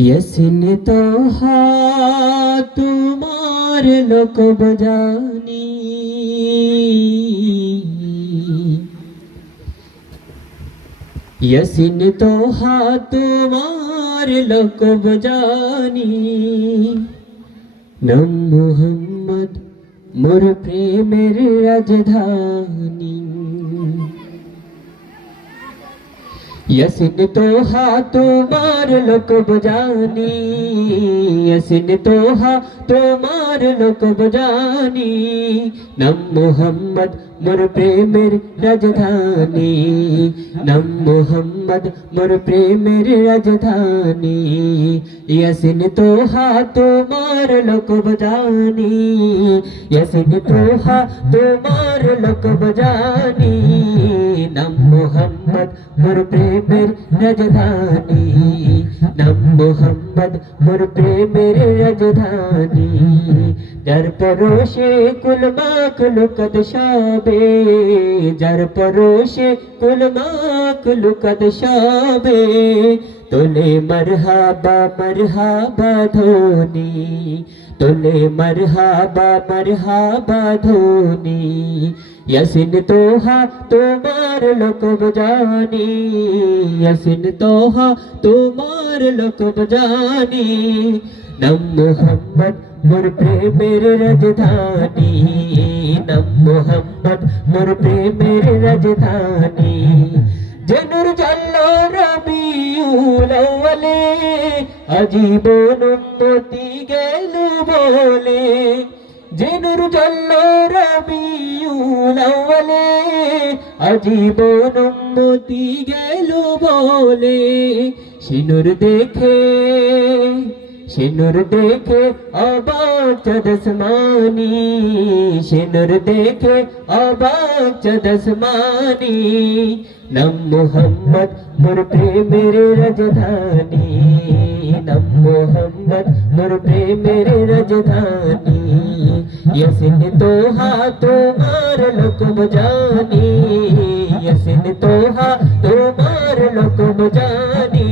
ইয়াসিন তোহা তোমার লোকব জানি, ইয়াসিন তোহা তোমার লোকব জানি। নাম মুহাম্মদ মোর প্রেমের রাজধানী। ইয়াসিন তোহা তোমার লোকব জানি, ইয়াসিন তোহা তোমার লোকব জানি। নাম মুহাম্মদ মোর প্রেমের রাজধানী, নাম মুহাম্মদ মোর প্রেমের রাজধানী। ইয়াসিন তোহা তোমার লোকব জানি, ইয়াসিন তোহা তোমার লোকব জানি। নাম মুহাম্মদ মোর প্রেমের রাজধানী, নাম মুহাম্মদ মোর প্রেমের রাজধানী। যার পরশে কুল মাখলুকাত শাবে, যার পরশে কুল মাখলুকাত শাবে। তোলে মরহাবা মরহাবা ধ্বনি, তোলে মরহাবা মরহাবা ধ্বনি। ইয়াসিন তোহা তোমার লোকব জানি, ইয়াসিন তোহা তোমার লোকব জানি। নাম মুহাম্মদ মোর প্রেমের রাজধানী, নাম মুহাম্মদ মোর প্রেমের রাজধানী। যে নূর জাল্লা রবিউল আউয়ালে, আজীবন উম্মতি গেল বলে। যে নূর জাল্লা রবিউল আউয়ালে, আজীবন উম্মতি গেল বলে। সে নূর দেখে, সে নূর দেখে অবাক চাঁদ আসমানি, সে নূর দেখে অবাক চাঁদ আসমানি। নাম মুহাম্মদ মোর প্রেমের রাজধানী, নাম মুহাম্মদ মোর প্রেমের রাজধানী। ইয়াসিন তোহা তোমার লোকব জানি, ইয়াসিন তোহা তোমার লোকব জানি।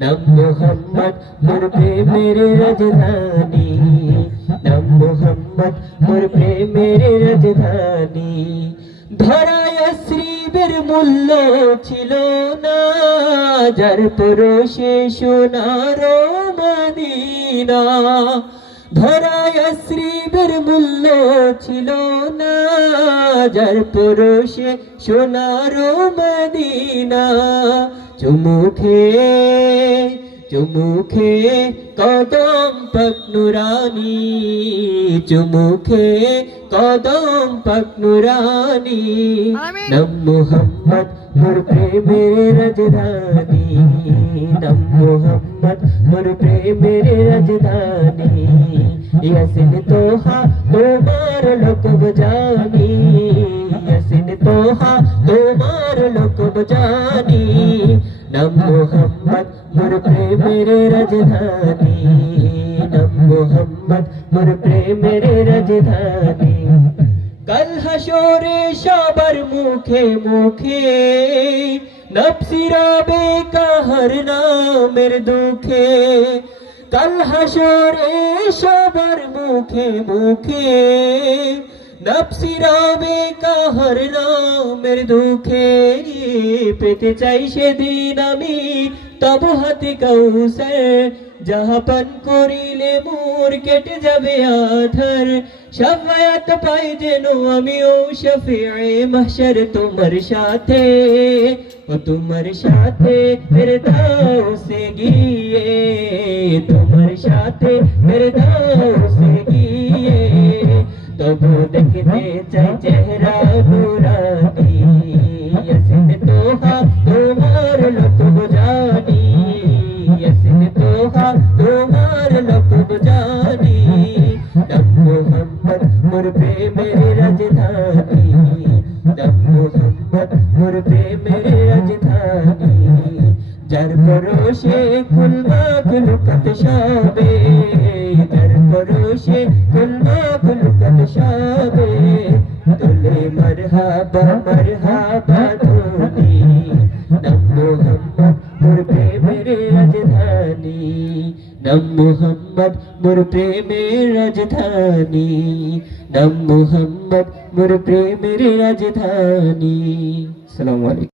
নাম মুহাম্মদ মোর প্রেমের রাজধানী, নাম মুহাম্মদ মোর প্রেমের রাজধানী। ধরায় শ্রীবের মূল্য ছিল না, যার পরশে সোনার মদিনা। ধরায় শ্রীবের মূল্য ছিল না, যার পরশে সোনার মদিনা। চুমুখে চুমুখে কদম পাক নুরানি, চুমুখে কদম পাক নুরানি। নাম মুহাম্মদ মোর প্রেমের রাজধানী, নাম মুহাম্মদ মোর প্রেমের রাজধানী। ইয়াসিন তোহা তোমার লোকব জানি, ইয়াসিন তোহা তোমার লোকব জানি। নাম মুহাম্মদ মোর প্রেমের রাজধানী, নাম মুহাম্মদ মোর প্রেমের রাজধানী। কাল হাসরে সবার মুখে মুখে, নফসি রবে কাহার নামের দুঃখে। কাল হাসরে সবার মুখে মুখে, নফসি রবে কাহার নামের দুঃখে। পেতে চাই সেদিন আমি তব হাতে কাউসার, যাহা পান করিলে মোর কেটে যাবে আধার। শাফায়াত পাই যেন আমি ও শফিয়ে মাহশর তোমার সাথে, ও তোমার সাথে ফিরদাউসে গিয়ে, তোমার সাথে ফিরদাউসে গিয়ে। তবু দেখতে চাই চেহারা নুরানি, ইয়াসিন তোহা তোমার লোকব জানি, ইয়াসিন তোহা তোমার লোকব জানি। নাম মুহাম্মদ মোর প্রেমের রাজধানী, নাম মুহাম্মদ মোর প্রেমের রাজধানী। যার পরশে কুল মাখলুকাত শাবে, যার পরশে কুল মাখলুকাত শাবে। তোলে মরহাবা মরহাবা ধ্বনি, নাম মুহাম্মদ মোর প্রেমের রাজধানী। নাম মুহাম্মদ মোর প্রেমের রাজধানী, নাম মুহাম্মদ মোর প্রেমের রাজধানী। আসসালামু আলাইকুম।